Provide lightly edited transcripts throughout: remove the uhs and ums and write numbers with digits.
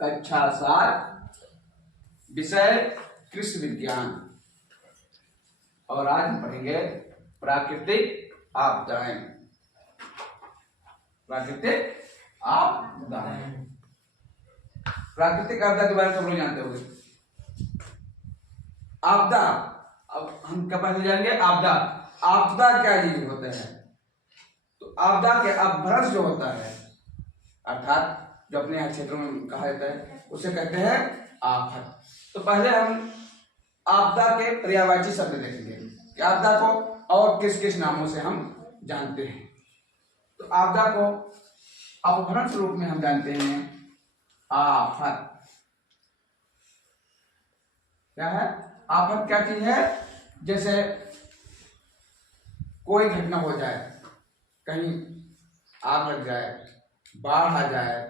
कक्षा 7 विषय कृषि विज्ञान। और आज हम पढ़ेंगे प्राकृतिक आपदाएं। प्राकृतिक आपदाएं, प्राकृतिक आपदा के बारे में सब लोग जानते होंगे। आपदा, अब हम क्या पढ़ने जाएंगे? आपदा। आपदा क्या चीज होता है? तो आपदा के अपभ्रंश जो होता है, अर्थात जो अपने यहाँ क्षेत्रों में कहा जाता है, उसे कहते हैं आफत। तो पहले हम आपदा के पर्यायवाची शब्द देखेंगे कि आपदा को और किस किस नामों से हम जानते हैं। तो आपदा को अपभ्रंश रूप में हम जानते हैं आफत। क्या है आफत? क्या चीज है? जैसे कोई घटना हो जाए, कहीं आग लग जाए, बाढ़ आ जाए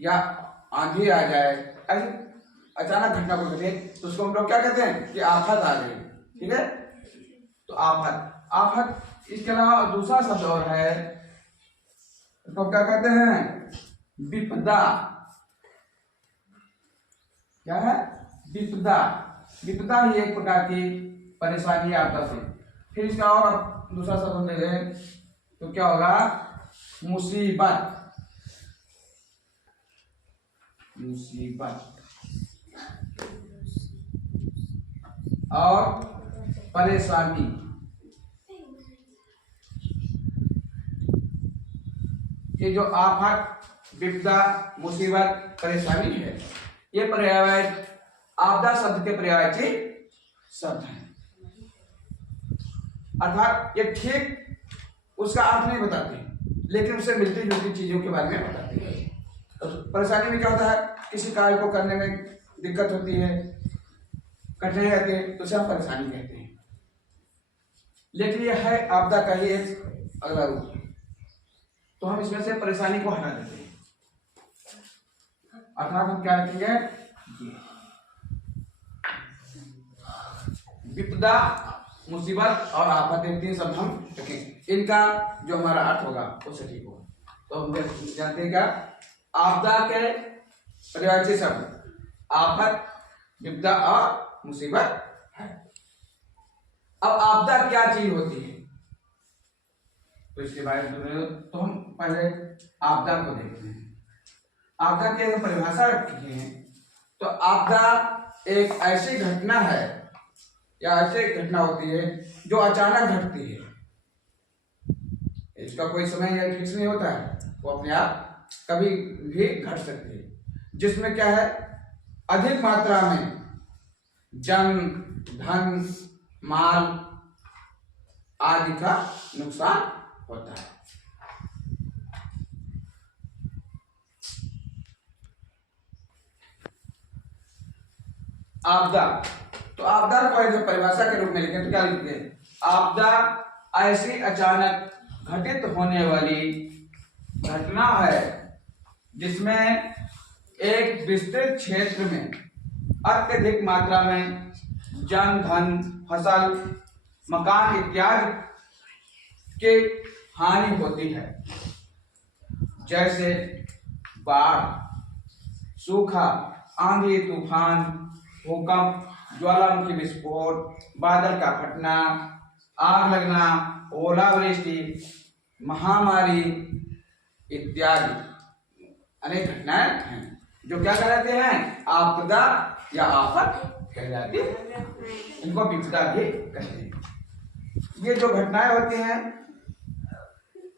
या आंधी आ जाए, ऐसी अचानक घटना को घटे तो उसको हम लोग क्या कहते हैं कि आफत आ गई। ठीक है, तो आफत। आफत इसके अलावा दूसरा शब्द और है, इसको क्या कहते हैं? विपदा। क्या है? विपदा। विपदा ही एक प्रकार की परेशानी आपदा से। फिर इसका और दूसरा शब्द हम ले लें तो क्या होगा? मुसीबत। मुसीबत और परेशानी। ये जो आफत, विपदा, मुसीबत, परेशानी है, ये पर्यायवाची आपदा शब्द के पर्यायवाची शब्द है। अर्थात ये ठीक उसका अर्थ नहीं बताते, लेकिन उससे मिलती जुलती चीजों के बारे में बताते हैं। तो परेशानी में क्या होता है? किसी कार्य को करने में दिक्कत होती है, कठिनाई आती है, तो उसे हम परेशानी कहते हैं। लेकिन ये है आपदा का ही एक अगला रूप। तो हम इसमें से परेशानी को हटा देते हैं, अर्थात हम क्या रखेंगे? विपदा, मुसीबत और आफत, इन तीन शब्द हम रखेंगे। इनका जो हमारा अर्थ होगा वो सटीक होगा। तो हम जानते हैं क्या? आपदा के पर्यायवाची शब्द आफत, विपदा और मुसीबत है। अब आपदा क्या चीज होती है, तो इसके बारे में तो हम पहले आपदा को देखते हैं। आपदा की अगर परिभाषा रखी है तो आपदा एक ऐसी घटना है या ऐसी घटना होती है जो अचानक घटती है। इसका कोई समय या फिक्स नहीं होता है, वो अपने आप कभी भी घट सकती है, जिसमें क्या है? अधिक मात्रा में जन, धन, माल आदि का नुकसान होता है। आपदा, तो आपदा को जो परिभाषा के रूप में लिखें तो क्या लिखते हैं? आपदा ऐसी अचानक घटित होने वाली घटना है जिसमें एक विस्तृत क्षेत्र में अत्यधिक मात्रा में जन, धन, फसल, मकान इत्यादि के हानि होती है, जैसे बाढ़, सूखा, आंधी तूफान, भूकंप, ज्वालामुखी विस्फोट, बादल का फटना, आग लगना, ओलावृष्टि, महामारी इत्यादि अनेक घटनाएं हैं जो क्या कहलाते हैं? आपदा या आफत कहलाती है। इनको विपदा भी कहते हैं। ये जो घटनाएं होती हैं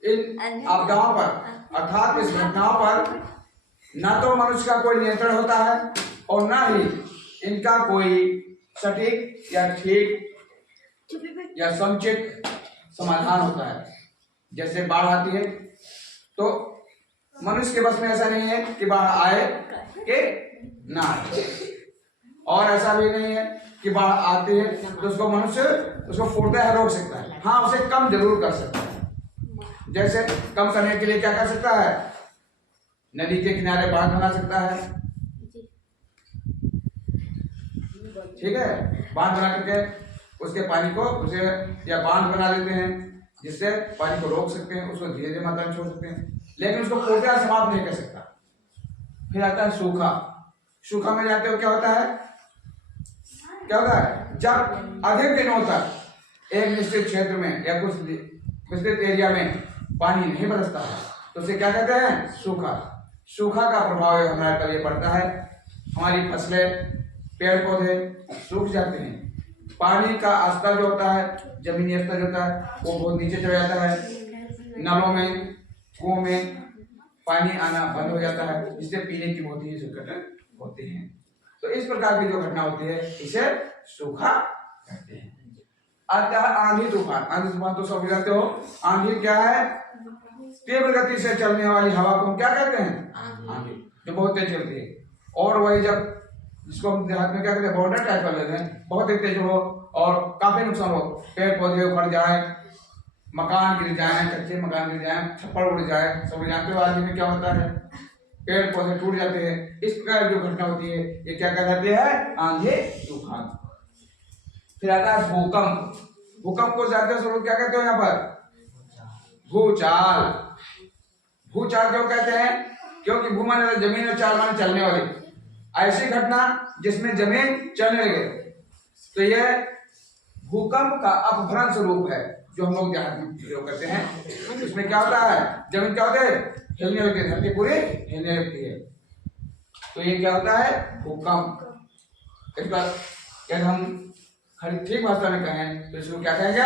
इन आपदाओं पर, अर्थात इस घटनाओं पर ना तो मनुष्य का कोई नियंत्रण होता है और ना ही इनका कोई सटीक या ठीक या समुचित समाधान होता है। जैसे बाढ़ आती है तो मनुष्य के बस में ऐसा नहीं है कि बाढ़ आए कि ना आए, और ऐसा भी नहीं है कि बाढ़ आती है तो उसको मनुष्य उसको पूर्णतः रोक सकता है। हाँ, उसे कम जरूर कर सकता है। जैसे कम करने के लिए क्या कर सकता है? नदी के किनारे बांध बना सकता है। ठीक है, बांध बना करके उसके पानी को उसे या बांध बना लेते हैं जिससे पानी को रोक सकते हैं, उसको धीरे धीरे मात्रा में छोड़ सकते हैं, लेकिन उसको पूर्णतः समाप्त नहीं कर सकता। फिर आता है सूखा। सूखा में जाते हो क्या होता है, क्या होता है, जब अधिक दिनों तक एक निश्चित क्षेत्र में या कुछ विस्तृत एरिया में पानी नहीं बरसता है तो उसे क्या कहते हैं, सूखा। सूखा का प्रभाव हमारे पर ये पड़ता है, हमारी फसलें, पेड़ पौधे सूख जाते हैं, पानी का स्तर जो होता है, जमीनी स्तर जो होता है वो बहुत नीचे चला जाता है, नलों में, कुओं में पानी आना बंद हो जाता है, जिससे पीने की बहुत ही दिक्कतें होती हैं। तो इस प्रकार की जो घटना होती है इसे सूखा कहते हैं। आता है आंधी तूफान। आंधी तूफान तो सब जानते हो। आंधी क्या है, तीव्र गति से चलने वाली हवा को हम क्या कहते हैं, आंधी, जो बहुत तेज चलती है। और वही जब जिसको हम देहात में क्या कहते हैं, बॉर्डर टाइप कर लेते हैं, बहुत ही तेज हो और काफी नुकसान हो, पेड़ पौधे उखड़ जाए, मकान गिर जाए, कच्चे मकान गिर जाए, छप्पड़ उड़ जाए, सब जानते हो आंधी में क्या होता है, पेड़ पौधे टूट जाते हैं। इस प्रकार जो घटना होती है ये क्या कहलाती है, आंधी तूफान। फिर आता है भूकंप। भूकंप को जानते हो सब लोग क्या कहते हो यहाँ पर, भूचाल। भूचाल क्यों कहते हैं, क्योंकि भू माने जमीन और चाल माने चलने वाली, ऐसी घटना जिसमें जमीन चलने लगे तो यह भूकंप का अपभ्रंश रूप है जो हम लोग देहात में प्रयोग करते हैं। इसमें क्या होता है, जमीन क्या होता है, हिलने लगती है, धरती पूरी हिलने लगती है, तो ये क्या होता है, भूकंप। इस बार यदि हम ठीक भाषा में कहें तो इसको क्या कहेंगे,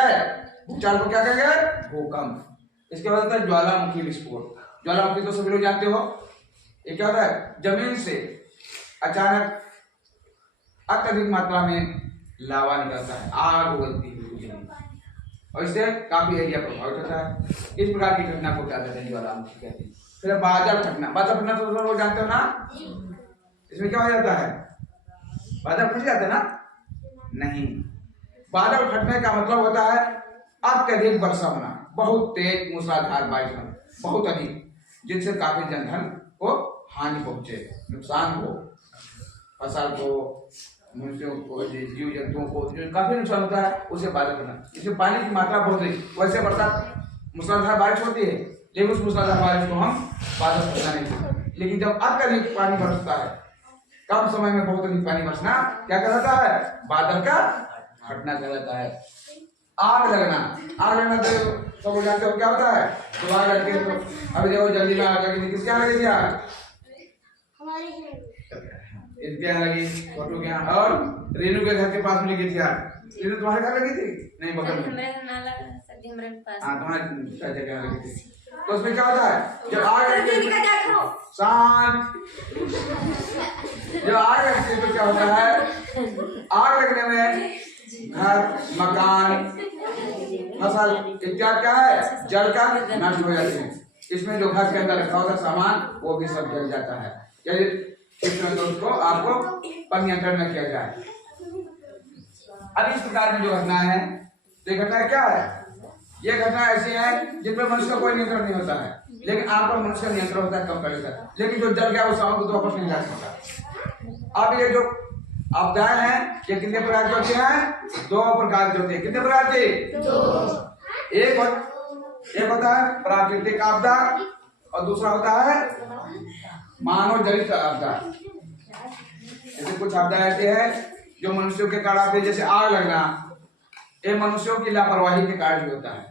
भूचाल को क्या कहेंगे, भूकंप। इसके बाद होता है ज्वालामुखी विस्फोट। ज्वालामुखी तो सभी लोग जानते हो, ये क्या होता है, जमीन से अचानक अत्यधिक मात्रा में लावा निकलता है, आग उगलती है और इससे काफी एरिया प्रभावित होता है। इस प्रकार की घटना को क्या कहते हैं, ज्वालामुखी कहते हैं। फिर बादल फटना। बादल फटना तो लोग जानते हो ना, इसमें क्या हो जाता है, बादल फट जाते हैं ना, नहीं, बादल फटने का मतलब होता है अत्यधिक वर्षा होना, बहुत तेज मूसलाधार बारिश होना, बहुत अधिक, जिनसे काफी जनधन को हानि पहुंचे, नुकसान हो, फसल को, मनुष्यों को, जीव जंतुओं को जो काफी नुकसान होता है, उसे बादल फटना। इसमें पानी की मात्रा बहुत है, वैसे बरसात मूसलाधार बारिश होती है, लेकिन उस मूसलाधार बारिश को हम बादल फटना नहीं कहते। लेकिन जब अत्यधिक पानी बरसता है, कम समय में बहुत अधिक पानी बरसना क्या कहलाता है, बादल का फटना कहलाता है। आग लगना। आग लगना तो सब लोग जानते हो क्या होता है, तो आग लगती है तो अभी देखो जल्दी में आग लगी, किसके यहाँ लगी थी आग, इनके यहाँ लगी, फोटो के यहाँ, और रेनू के घर के पास में लगी थी आग। रेनू तुम्हारे घर लगी थी, नहीं बगल में, हाँ तुम्हारे जगह लगी थी। तो उसमें क्या होता है, जब आग लगती है शांत, जब आग लगती है तो क्या होता है, आग लगने में घर, मकान, फसल इत्यादि क्या है, जल का नष्ट हो जाते हैं। इसमें जो घर के अंदर रखा होता सामान वो भी सब जल जाता है। यदि इसमें तो उसको आपको पर नियंत्रण में किया जाए। अब इस प्रकार की जो घटना है, ये घटना क्या है, ये घटना ऐसी है जिन पर मनुष्य का कोई नियंत्रण नहीं होता है, लेकिन आप पर मनुष्य का नियंत्रण होता है कम कर देता है, लेकिन जो जल गया उस सामान को तो वापस नहीं ला सकता। अब ये जो आपदाएं हैं ये कितने प्रकार की होती हैं, दो प्रकार की होती है। कितने प्रकार की, एक होता है प्राकृतिक आपदा और दूसरा होता है मानव जनित आपदा। जैसे कुछ आपदा ऐसी है जो मनुष्यों के कारण आती है, जैसे आग लगना, ये मनुष्यों की लापरवाही के कारण भी होता है।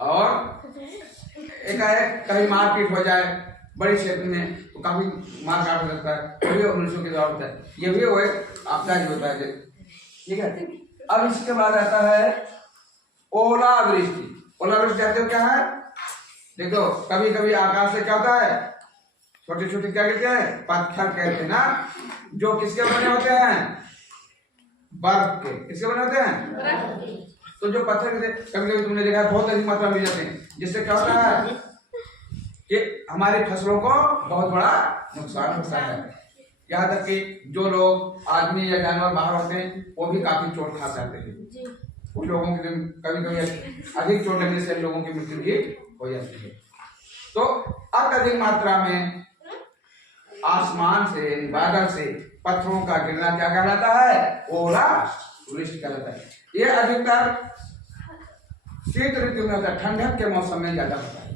और एक है कहीं मारपीट हो जाए बड़े क्षेत्र में तो काफी मार काट हो सकता है, वो भी मनुष्यों के द्वारा होता है, ये भी वो एक आपदा ही होता है। ठीक है, अब इसके बाद आता है ओलावृष्टि। ओलावृष्टि जानते हो क्या है, देखो कभी कभी आकाश से क्या होता है, छोटे छोटे क्या कहते हैं, पत्थर कहते हैं ना, जो किसके बने होते हैं, बर्फ के। किसके बने होते हैं, तो जो पत्थर के कभी कभी तुमने देखा है बहुत अधिक मात्रा में मिल जाते हैं, जिससे क्या होता है कि हमारी फसलों को बहुत बड़ा नुकसान होता है। यहाँ तक कि जो लोग आदमी या जानवर बाहर होते हैं वो भी काफी चोट खा जाते हैं। कुछ लोगों की कभी कभी अधिक चोट लगने से लोगों की मृत्यु भी हो जाती है। तो अत्यधिक मात्रा में आसमान से, बादल से पत्थरों का गिरना क्या कहलाता है, ओलावृष्टि कहलाता है। ये अधिकतर शीत ऋतु में होता है, ठंडक के मौसम में ज्यादा होता है।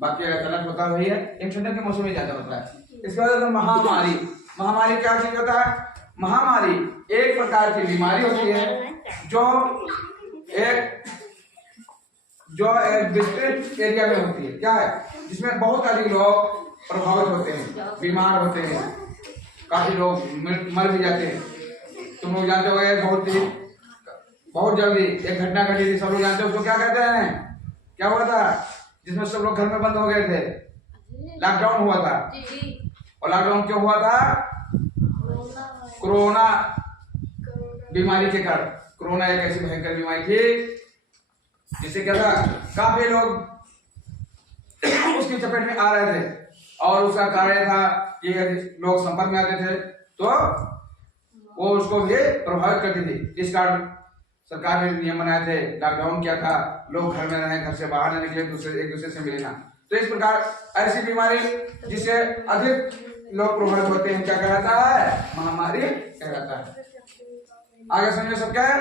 बाकी गलत होता हुई है, एक ठंडक के मौसम में ज्यादा होता है। इसके बाद महामारी। महामारी क्या चीज होता है? महामारी एक प्रकार की बीमारी होती है जो एक विस्तृत एरिया में होती है। क्या है? जिसमें बहुत अधिक लोग प्रभावित होते हैं, बीमार होते हैं, काफी लोग मर भी जाते हैं। तुम लोग जानते हो बहुत जल्दी एक घटना घटी थी, सब लोग जानते हो उसको क्या कहते हैं? क्या हुआ था जिसमें सब लोग घर में बंद हो गए थे? लॉकडाउन हुआ था। और लॉकडाउन क्यों हुआ था? कोरोना बीमारी के कारण। कोरोना एक ऐसी भयंकर बीमारी थी जिससे क्या था, काफी लोग उसकी चपेट में आ रहे थे और उसका कारण था कि लोग संपर्क में आते थे तो वो उसको भी प्रभावित करती थी। इस कारण सरकार ने नियम बनाए थे, लॉकडाउन किया था, लोग घर में रहे, घर से बाहर नहीं निकले, एक दूसरे से मिले ना। तो इस प्रकार ऐसी बीमारी जिससे अधिक लोग प्रभावित होते हैं क्या कहलाता है? महामारी कहलाता है। आगे समझे सब क्या है?